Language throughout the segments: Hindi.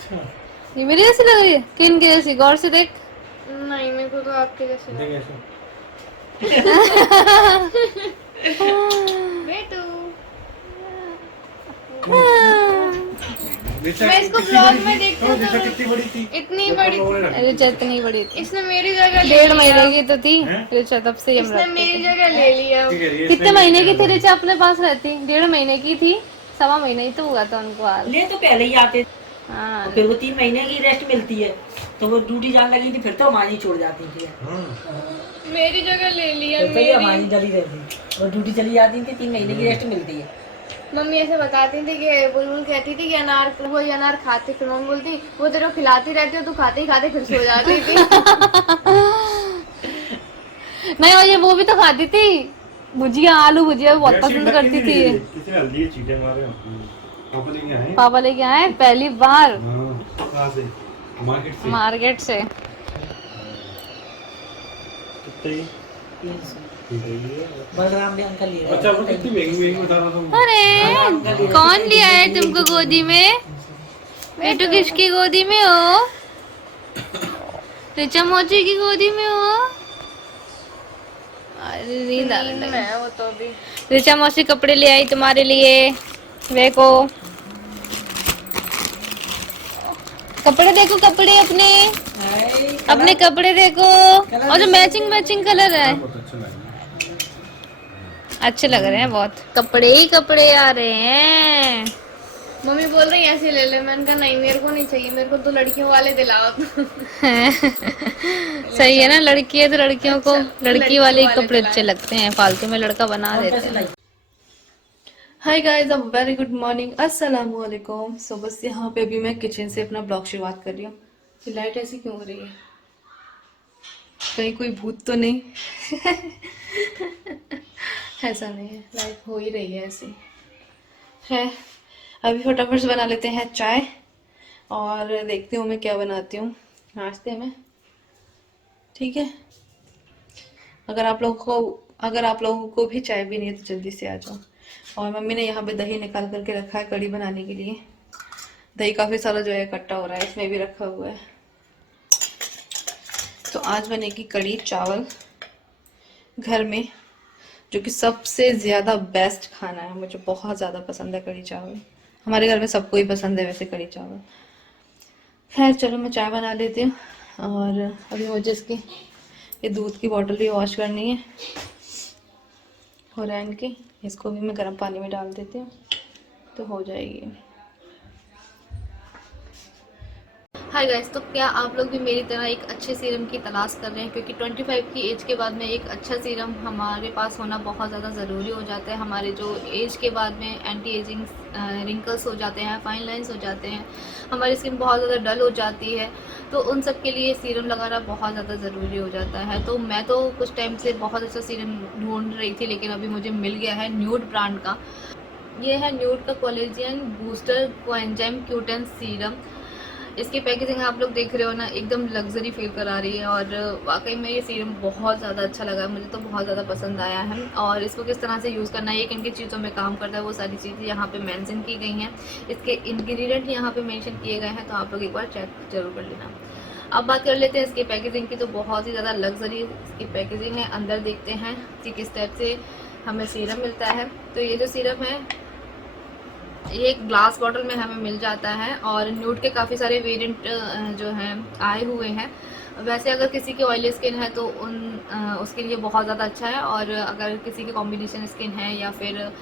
ये मेरी जैसी लग रही है? किन की जैसी? गौर से देख। नहीं, मेरे को तो आपके जैसे लग रहा है। बेटू मैं इसको ब्लॉग में देखती हूँ तो कितनी बड़ी थी? इतनी बड़ी थी। रिचा इतनी बड़ी थी, इसने मेरी जगह ले 1.5 लिया। महीने की तो थी रिचा, तब से हम इसने रखते मेरी थे। जगह ले लिया। कितने महीने की थी रिचा अपने पास रहती? 1.5 महीने की थी, 1.25 महीने ही तो हुआ था उनको हाल। ले तो पहले ही आते हाँ, और फिर वो 3 महीने की रेस्ट मिलती है, तो वो ड्यूटी जाने लगी थी, फिर तो हमारी छोड़ जाती थी, मेरी जगह ले लिया। फिर तो ये हमारी चली रहती और ड्यूटी चली जाती थी, 3 महीने की रेस्ट मिलती है। मम्मी ऐसे बताती थी कि बुलबुल कहती थी कि अनार, वो ये अनार खाती, फिर मम्मी बोलती वो तेरे को खिलाती रहती हो, तू खाते ही खाते फिर सो जाती थी। नहीं, और ये वो भी तो खाती थी, भुजिया, आलू भुजिया बहुत पसंद करती थी। किसी ने हल्दी चीटे मारे पापा लेके आए। पापा लेके आए पहली बार कहाँ से? मार्केट से। मार्केट से। कितने? 300 ठीक है ये। बलराम भी अंकल लिए अच्छा वो कितनी महंगी महंगी बता रहा था। अरे कौन लिया है तुमको गोदी में? बेटू किसकी गोदी में हो? रिचा मोची की गोदी में हो? अरे नींद आने लगी। मैं वो तो भी रिचा मौसी कपड़े ले आई तुम्हारे लिए, देखो कपड़े देखो, कपड़े अपने अपने कपड़े देखो, और जो मैचिंग मैचिंग कलर है, बहुत अच्छा लगा। अच्छे लग रहे हैं बहुत। कपड़े ही कपड़े आ रहे हैं। मम्मी बोल रही है ऐसे ले ले। मैंने कहा नहीं, मेरे को नहीं चाहिए, मेरे को तो लड़कियों वाले दिलाओ। सही है ना, लड़की है तो लड़कियों को अच्छा, लड़की वाले लड़कियों कपड़े वाले अच्छे लगते हैं, फालतू में लड़का बना देते हैं। Hi guys, a very good morning, अस्सलाम वालेकुम। सो बस यहाँ पे अभी मैं किचन से अपना ब्लॉग शुरुआत कर रही हूँ। ये लाइट ऐसी क्यों हो रही है? कहीं कोई भूत तो नहीं? ऐसा नहीं है, लाइट हो ही रही है ऐसी है। अभी फटाफट से बना लेते हैं चाय और देखती हूँ मैं क्या बनाती हूँ नाश्ते में, ठीक है। अगर आप लोगों को भी चाय भी नहीं है तो जल्दी से आ जाओ। और मम्मी ने यहाँ पे दही निकाल करके रखा है कढ़ी बनाने के लिए। दही काफ़ी सारा जो है इकट्ठा हो रहा है, इसमें भी रखा हुआ है। तो आज बनेगी कढ़ी चावल घर में, जो कि सबसे ज़्यादा बेस्ट खाना है। मुझे बहुत ज़्यादा पसंद है कढ़ी चावल, हमारे घर में सबको ही पसंद है वैसे कढ़ी चावल। खैर चलो मैं चाय बना लेती हूँ। और अभी मुझे इसकी ये दूध की बोतल भी वॉश करनी है, और रैन की इसको भी मैं गर्म पानी में डाल देती हूँ तो हो जाएगी। हाय गाइस, तो क्या आप लोग भी मेरी तरह एक अच्छे सीरम की तलाश कर रहे हैं? क्योंकि 25 की एज के बाद में एक अच्छा सीरम हमारे पास होना बहुत ज़्यादा ज़रूरी हो जाता है। हमारे जो एज के बाद में एंटी एजिंग रिंकल्स हो जाते हैं, फाइन लाइंस हो जाते हैं, हमारी स्किन बहुत ज़्यादा डल हो जाती है, तो उन सब के लिए सीरम लगाना बहुत ज़्यादा ज़रूरी हो जाता है। तो मैं तो कुछ टाइम से बहुत अच्छा सीरम ढूंढ रही थी, लेकिन अभी मुझे मिल गया है न्यूड ब्रांड का। ये है न्यूड का collagen booster coenzyme Q ten serum. इसकी पैकेजिंग आप लोग देख रहे हो ना, एकदम लग्जरी फील करा रही है, और वाकई में ये सीरम बहुत ज़्यादा अच्छा लगा, मुझे तो बहुत ज़्यादा पसंद आया है। और इसको किस तरह से यूज़ करना है, ये किन किन चीज़ों में काम करता है, वो सारी चीज़ें यहाँ पे मेंशन की गई हैं। इसके इंग्रेडिएंट यहाँ पे मेंशन किए गए हैं, तो आप लोग एक बार चेक जरूर कर लेना। अब बात कर लेते हैं इसकी पैकेजिंग की। तो बहुत ही ज़्यादा लग्जरी इसकी पैकेजिंग है। अंदर देखते हैं कि किस टाइप से हमें सीरम मिलता है। तो ये जो सीरम है ये एक ग्लास बॉटल में हमें मिल जाता है, और न्यूड के काफ़ी सारे वेरिएंट जो हैं आए हुए हैं। वैसे अगर किसी की ऑयली स्किन है तो उसके लिए बहुत ज़्यादा अच्छा है, और अगर किसी की कॉम्बिनेशन स्किन है या फिर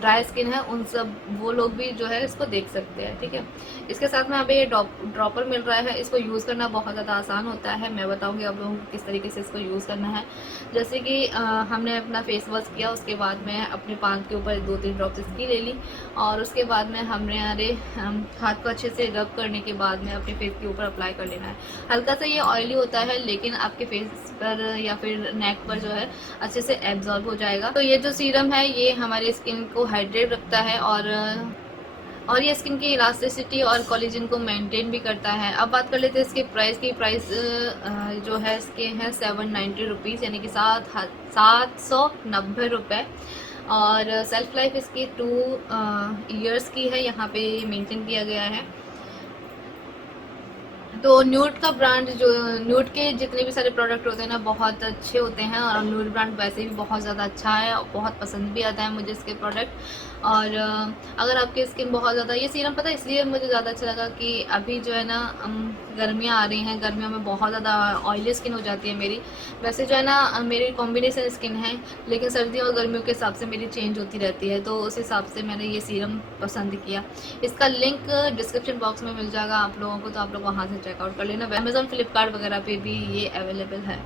ड्राई स्किन है, उन सब वो लोग भी जो है इसको देख सकते हैं, ठीक है। इसके साथ में हमें ये ड्रॉपर मिल रहा है। इसको यूज़ करना बहुत ज़्यादा आसान होता है। मैं बताऊंगी आप लोगों को किस तरीके से इसको यूज़ करना है। जैसे कि हमने अपना फेस वॉश किया, उसके बाद में अपने पान के ऊपर 2-3 ड्रॉप्स इसकी ले ली, और उसके बाद में हमने हाथ को अच्छे से रब करने के बाद में अपने फेस के ऊपर अप्लाई कर लेना है। हल्का सा ये ऑयली होता है, लेकिन आपके फेस पर या फिर नेक पर जो है अच्छे से एब्जॉर्ब हो जाएगा। तो ये जो सीरम है ये हमारी स्किन को हाइड्रेट रखता है, और ये स्किन की इलास्टिसिटी और कोलेजन को मेंटेन भी करता है। अब बात कर लेते हैं इसके प्राइस की। प्राइस जो है इसके हैं 790 रुपीज़, यानी कि 790 रुपये। और सेल्फ लाइफ इसकी 2 ईयर्स की है, यहाँ पे मेंशन किया गया है। तो न्यूड का ब्रांड, जो न्यूड के जितने भी सारे प्रोडक्ट होते हैं ना बहुत अच्छे होते हैं, और न्यूड ब्रांड वैसे भी बहुत ज़्यादा अच्छा है और बहुत पसंद भी आता है मुझे इसके प्रोडक्ट। और अगर आपकी स्किन बहुत ज़्यादा, ये सीरम पता है इसलिए मुझे ज़्यादा अच्छा लगा कि अभी जो है ना गर्मियाँ आ रही हैं, गर्मियों में बहुत ज़्यादा ऑयली स्किन हो जाती है मेरी। वैसे जो है ना मेरी कॉम्बिनेशन स्किन है, लेकिन सर्दियों और गर्मियों के हिसाब से मेरी चेंज होती रहती है, तो उस हिसाब से मैंने ये सीरम पसंद किया। इसका लिंक डिस्क्रिप्शन बॉक्स में मिल जाएगा आप लोगों को, तो आप लोग वहाँ से चेकआउट कर लेना। अमेज़ॉन, फ्लिपकार्ट वगैरह पे भी ये अवेलेबल है।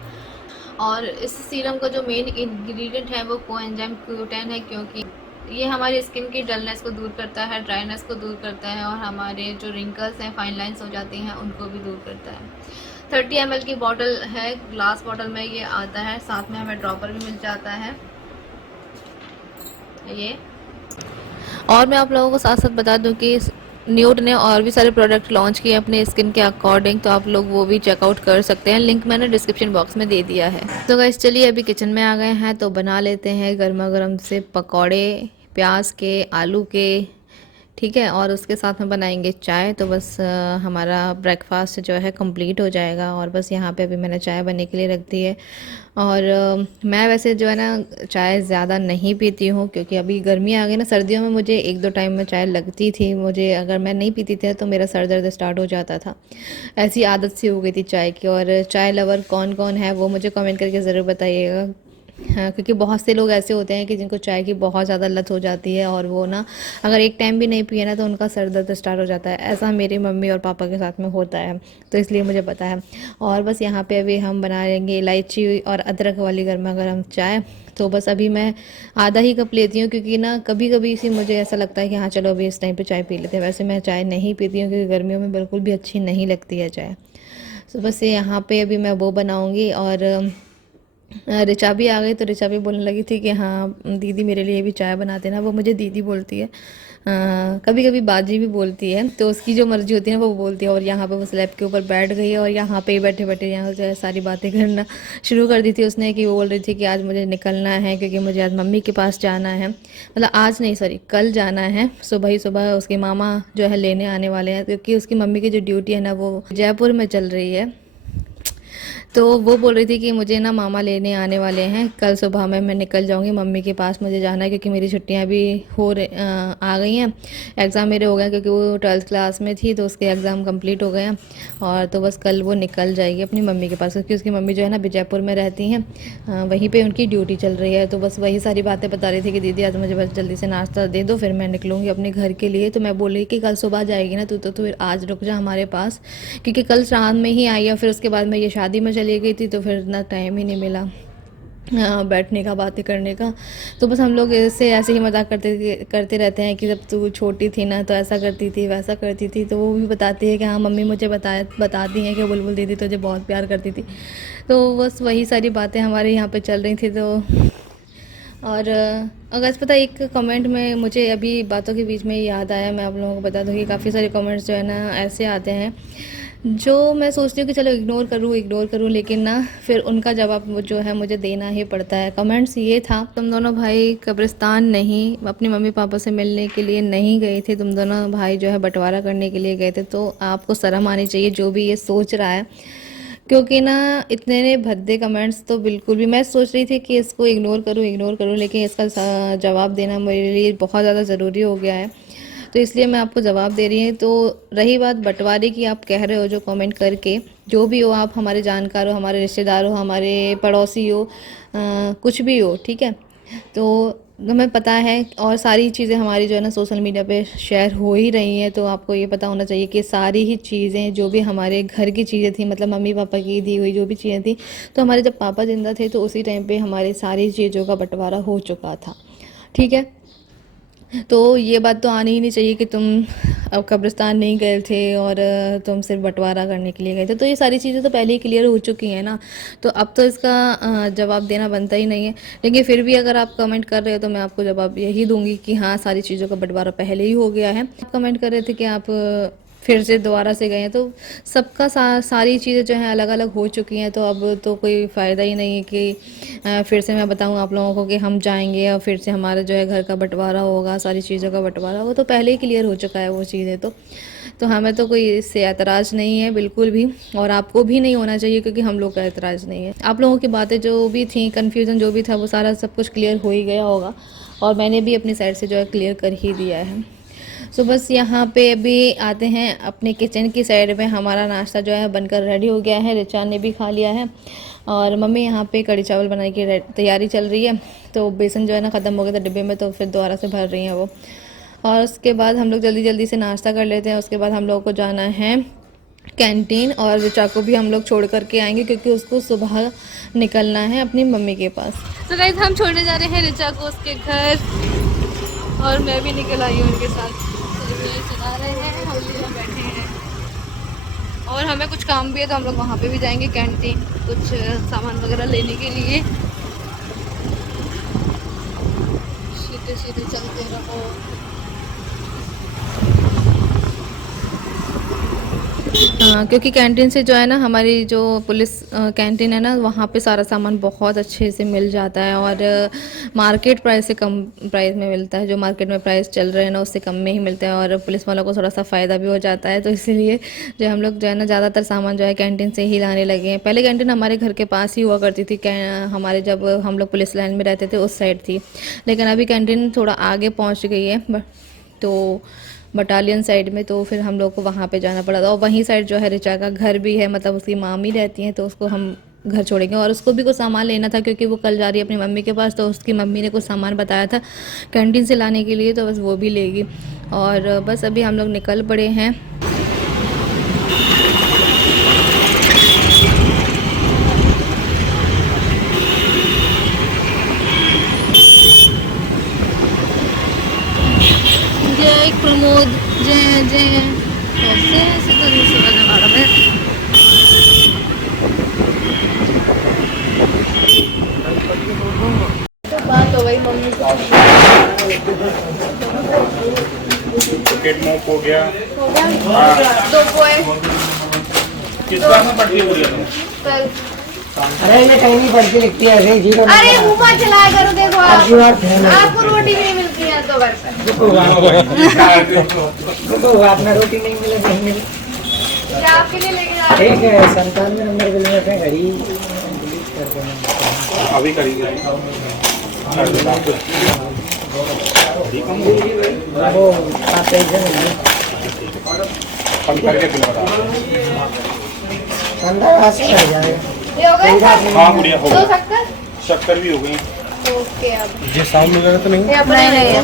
और इस सीरम का जो मेन इंग्रेडिएंट है वो कोएंजाइम Q10 है, क्योंकि ये हमारी स्किन की डलनेस को दूर करता है, ड्राइनेस को दूर करता है, और हमारे जो रिंकल्स हैं, फाइन लाइंस हो जाती हैं, उनको भी दूर करता है। 30 ml की बॉटल है, ग्लास बॉटल में ये आता है, साथ में हमें ड्रॉपर भी मिल जाता है ये। और मैं आप लोगों को साथ साथ बता दूं कि न्यूड ने और भी सारे प्रोडक्ट लॉन्च किए अपने स्किन के अकॉर्डिंग, तो आप लोग वो भी चेकआउट कर सकते हैं, लिंक मैंने डिस्क्रिप्शन बॉक्स में दे दिया है। तो गाइस चलिए अभी किचन में आ गए हैं, तो बना लेते हैं गर्मा गर्म से पकौड़े, प्याज के, आलू के, ठीक है। और उसके साथ में बनाएंगे चाय, तो बस हमारा ब्रेकफास्ट जो है कंप्लीट हो जाएगा। और बस यहाँ पे अभी मैंने चाय बनने के लिए रख दी है। और मैं वैसे जो है ना चाय ज़्यादा नहीं पीती हूँ, क्योंकि अभी गर्मी आ गई ना, सर्दियों में मुझे 1-2 टाइम में चाय लगती थी मुझे, अगर मैं नहीं पीती थी तो मेरा सर दर्द स्टार्ट हो जाता था, ऐसी आदत सी हो गई थी चाय की। और चाय लवर कौन कौन है वो मुझे कमेंट करके ज़रूर बताइएगा। हाँ, क्योंकि बहुत से लोग ऐसे होते हैं कि जिनको चाय की बहुत ज़्यादा लत हो जाती है, और वो ना अगर एक टाइम भी नहीं पिए ना तो उनका सर दर्द स्टार्ट हो जाता है। ऐसा मेरी मम्मी और पापा के साथ में होता है, तो इसलिए मुझे पता है। और बस यहाँ पे अभी हम बना लेंगे इलायची और अदरक वाली गर्मा गर्म चाय। तो बस अभी मैं आधा ही कप लेती हूँ, क्योंकि ना कभी कभी से मुझे ऐसा लगता है कि हाँ चलो अभी इस टाइम पे चाय पी लेते हैं। वैसे मैं चाय नहीं पीती हूँ, क्योंकि गर्मियों में बिल्कुल भी अच्छी नहीं लगती है चाय। तो बस यहाँ पे अभी मैं वो बनाऊँगी। और ऋचा भी आ गई, तो ऋचा भी बोलने लगी थी कि हाँ दीदी मेरे लिए भी चाय बना देना। वो मुझे दीदी बोलती है, कभी कभी बाजी भी बोलती है, तो उसकी जो मर्जी होती है ना वो बोलती है। और यहाँ पे वो स्लैब के ऊपर बैठ गई है, और यहाँ पे बैठे बैठे यहाँ जो है सारी बातें करना शुरू कर दी थी उसने, कि वो बोल रही थी कि आज मुझे निकलना है, क्योंकि मुझे आज मम्मी के पास जाना है। मतलब आज नहीं, सॉरी कल जाना है। सुबह ही सुबह उसके मामा जो है लेने आने वाले हैं, क्योंकि उसकी मम्मी की जो ड्यूटी है ना वो जयपुर में चल रही है। तो वो बोल रही थी कि मुझे ना मामा लेने आने वाले हैं, कल सुबह में मैं निकल जाऊंगी मम्मी के पास, मुझे जाना है, क्योंकि मेरी छुट्टियां भी आ गई हैं। एग्ज़ाम मेरे हो गए, क्योंकि वो 12th क्लास में थी, तो उसके एग्ज़ाम कंप्लीट हो गए हैं। और तो बस कल वो निकल जाएगी अपनी मम्मी के पास, क्योंकि उसकी मम्मी जो है ना विजयपुर में रहती हैं, वहीं पर उनकी ड्यूटी चल रही है। तो बस वही सारी बातें बता रही थी कि दीदी आज मुझे बस जल्दी से नाश्ता दे दो, फिर मैं निकलूँगी अपने घर के लिए। तो मैं बोल रही कि कल सुबह जाएगी ना तो फिर आज रुक जा हमारे पास, क्योंकि कल शाम में ही आई है, फिर उसके बाद मैं ये शादी में चली गई थी, तो फिर इतना टाइम ही नहीं मिला बैठने का, बातें करने का। तो बस हम लोग इससे ऐसे ही मजाक करते रहते हैं कि जब तू छोटी थी ना तो ऐसा करती थी वैसा करती थी। तो वो भी बताती है कि हाँ मम्मी मुझे बताती हैं कि बुलबुल दीदी तुझे बहुत प्यार करती थी। तो बस वही सारी बातें हमारे यहाँ पे चल रही थी। तो और अगर पता एक कमेंट में मुझे अभी बातों के बीच में याद आया, मैं आप लोगों को बता दूँ कि काफ़ी सारे कमेंट्स जो है ना ऐसे आते हैं जो मैं सोचती हूँ कि चलो इग्नोर करूँ, लेकिन ना फिर उनका जवाब जो है मुझे देना ही पड़ता है। कमेंट्स ये था, तुम दोनों भाई कब्रिस्तान नहीं अपने मम्मी पापा से मिलने के लिए नहीं गए थे, तुम दोनों भाई जो है बंटवारा करने के लिए गए थे। तो आपको शर्म आनी चाहिए जो भी ये सोच रहा है, क्योंकि ना इतने भद्दे कमेंट्स तो बिल्कुल भी, मैं सोच रही थी कि इसको इग्नोर करूँ, लेकिन इसका जवाब देना मेरे लिए बहुत ज़्यादा ज़रूरी हो गया है, तो इसलिए मैं आपको जवाब दे रही हूँ। तो रही बात बंटवारे की, आप कह रहे हो जो कमेंट करके, जो भी हो आप, हमारे जानकार हो, हमारे रिश्तेदार हो, हमारे पड़ोसी हो, कुछ भी हो, ठीक है। तो हमें पता है, और सारी चीज़ें हमारी जो है ना सोशल मीडिया पे शेयर हो ही रही हैं, तो आपको ये पता होना चाहिए कि सारी ही चीज़ें जो भी हमारे घर की चीज़ें थी, मतलब मम्मी पापा की दी हुई जो भी चीज़ें थी, तो हमारे जब पापा जिंदा थे तो उसी टाइम पे हमारी सारी चीज़ों का बंटवारा हो चुका था, ठीक है। तो ये बात तो आनी ही नहीं चाहिए कि तुम अब कब्रिस्तान नहीं गए थे और तुम सिर्फ बंटवारा करने के लिए गए थे। तो ये सारी चीज़ें तो पहले ही क्लियर हो चुकी हैं ना, तो अब तो इसका जवाब देना बनता ही नहीं है। लेकिन फिर भी अगर आप कमेंट कर रहे हो तो मैं आपको जवाब यही दूंगी कि हाँ सारी चीज़ों का बंटवारा पहले ही हो गया है। आप कमेंट कर रहे थे कि आप फिर से दोबारा से गए हैं, तो सबका सारी चीज़ें जो हैं अलग अलग हो चुकी हैं, तो अब तो कोई फ़ायदा ही नहीं है कि फिर से मैं बताऊं आप लोगों को कि हम जाएंगे और फिर से हमारा जो है घर का बंटवारा होगा, सारी चीज़ों का बंटवारा, वो तो पहले ही क्लियर हो चुका है वो चीज़ें। तो हमें तो कोई इससे एतराज़ नहीं है बिल्कुल भी, और आपको भी नहीं होना चाहिए क्योंकि हम लोग का एतराज़ नहीं है। आप लोगों की बातें जो भी थी, कन्फ्यूज़न जो भी था, वो सारा सब कुछ क्लियर हो ही गया होगा और मैंने भी अपनी साइड से जो है क्लियर कर ही दिया है। सो बस यहाँ पे अभी आते हैं अपने किचन की साइड में। हमारा नाश्ता जो है बनकर रेडी हो गया है, रिचा ने भी खा लिया है और मम्मी यहाँ पे कढ़ी चावल बनाने की तैयारी चल रही है। तो बेसन जो है ना ख़त्म हो गया था डिब्बे में, तो फिर दोबारा से भर रही हैं वो। और उसके बाद हम लोग जल्दी जल्दी से नाश्ता कर लेते हैं। उसके बाद हम लोगों को जाना है कैंटीन और रिचा को भी हम लोग छोड़ करके आएंगे क्योंकि उसको सुबह निकलना है अपनी मम्मी के पास। तो गाइस हम छोड़ने जा रहे हैं रिचा को उसके घर और मैं भी निकल आई हूँ उनके साथ। चला रहे हैं, हम लोग बैठे हैं और हमें कुछ काम भी है तो हम लोग वहाँ पे भी जाएंगे कैंटीन, कुछ सामान वगैरह लेने के लिए। सीधे सीधे चलते रहो। हाँ, क्योंकि कैंटीन से जो है ना, हमारी जो पुलिस कैंटीन है ना, वहाँ पे सारा सामान बहुत अच्छे से मिल जाता है और मार्केट प्राइस से कम प्राइस में मिलता है। जो मार्केट में प्राइस चल रहे हैं ना, उससे कम में ही मिलता है और पुलिस वालों को थोड़ा सा फ़ायदा भी हो जाता है। तो इसीलिए जो हम लोग जो है ना, ज़्यादातर सामान जो है कैंटीन से ही लाने लगे हैं। पहले कैंटीन हमारे घर के पास ही हुआ करती थी, हमारे जब हम लोग पुलिस लाइन में रहते थे उस साइड थी, लेकिन अभी कैंटीन थोड़ा आगे पहुँच गई है तो बटालियन साइड में, तो फिर हम लोग को वहाँ पे जाना पड़ा था। और वहीं साइड जो है रिचा का घर भी है, मतलब उसकी मामी रहती हैं, तो उसको हम घर छोड़ेंगे। और उसको भी कुछ सामान लेना था क्योंकि वो कल जा रही है अपनी मम्मी के पास, तो उसकी मम्मी ने कुछ सामान बताया था कैंटीन से लाने के लिए, तो बस वो भी लेगी। और बस अभी हम लोग निकल पड़े हैं। जय प्रमोद, जय जय। ऐसे तो दूसरा लगा रहा है। बात हो गई मम्मी से। टिकट मोप हो गया। हो गया 2 पॉइंट किस बार में पढ़ती है बोलिए तुम? कल। अरे इन्हें कहीं नहीं पढ़ के लिखती है ऐसे ही जीरो। अरे मुँह मत चलाया करो, देखो आपको रोटी भी नहीं मिलती है तो घर पे। अपना रोटी नहीं मिले नहीं मिले। क्या आपके लिए लेके जा रहे ठीक है, 97 नंबर बिल में अपने घड़ी डिलीट कर देना। अभी करेंगे। वो आप टेंशन नहीं कम करके बिल बता। अंदर से कर जाएगा। ये हो गए? हाँ बढ़िया हो 2 गया। शक्कर? शक्कर भी हो गई। ओके अब ये साउंड वगैरह तो नहीं? ये अपना ही नहीं है।